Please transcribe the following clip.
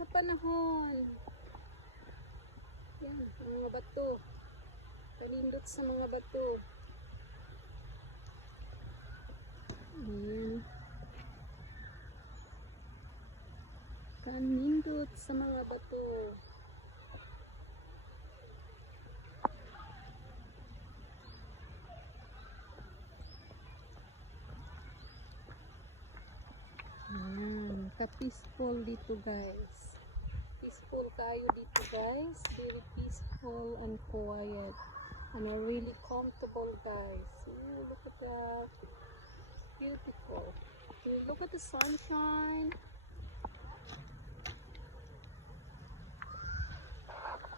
sa panahon. Yan, mga bato. Kanindot sa mga bato. Ayan. Kanindot sa mga bato. Ayan. Ka-peaceful dito guys. Peaceful kayo dito guys. Very peaceful and quiet. And are really comfortable guys. Ooh, look at that. Beautiful. Okay, look at the sunshine.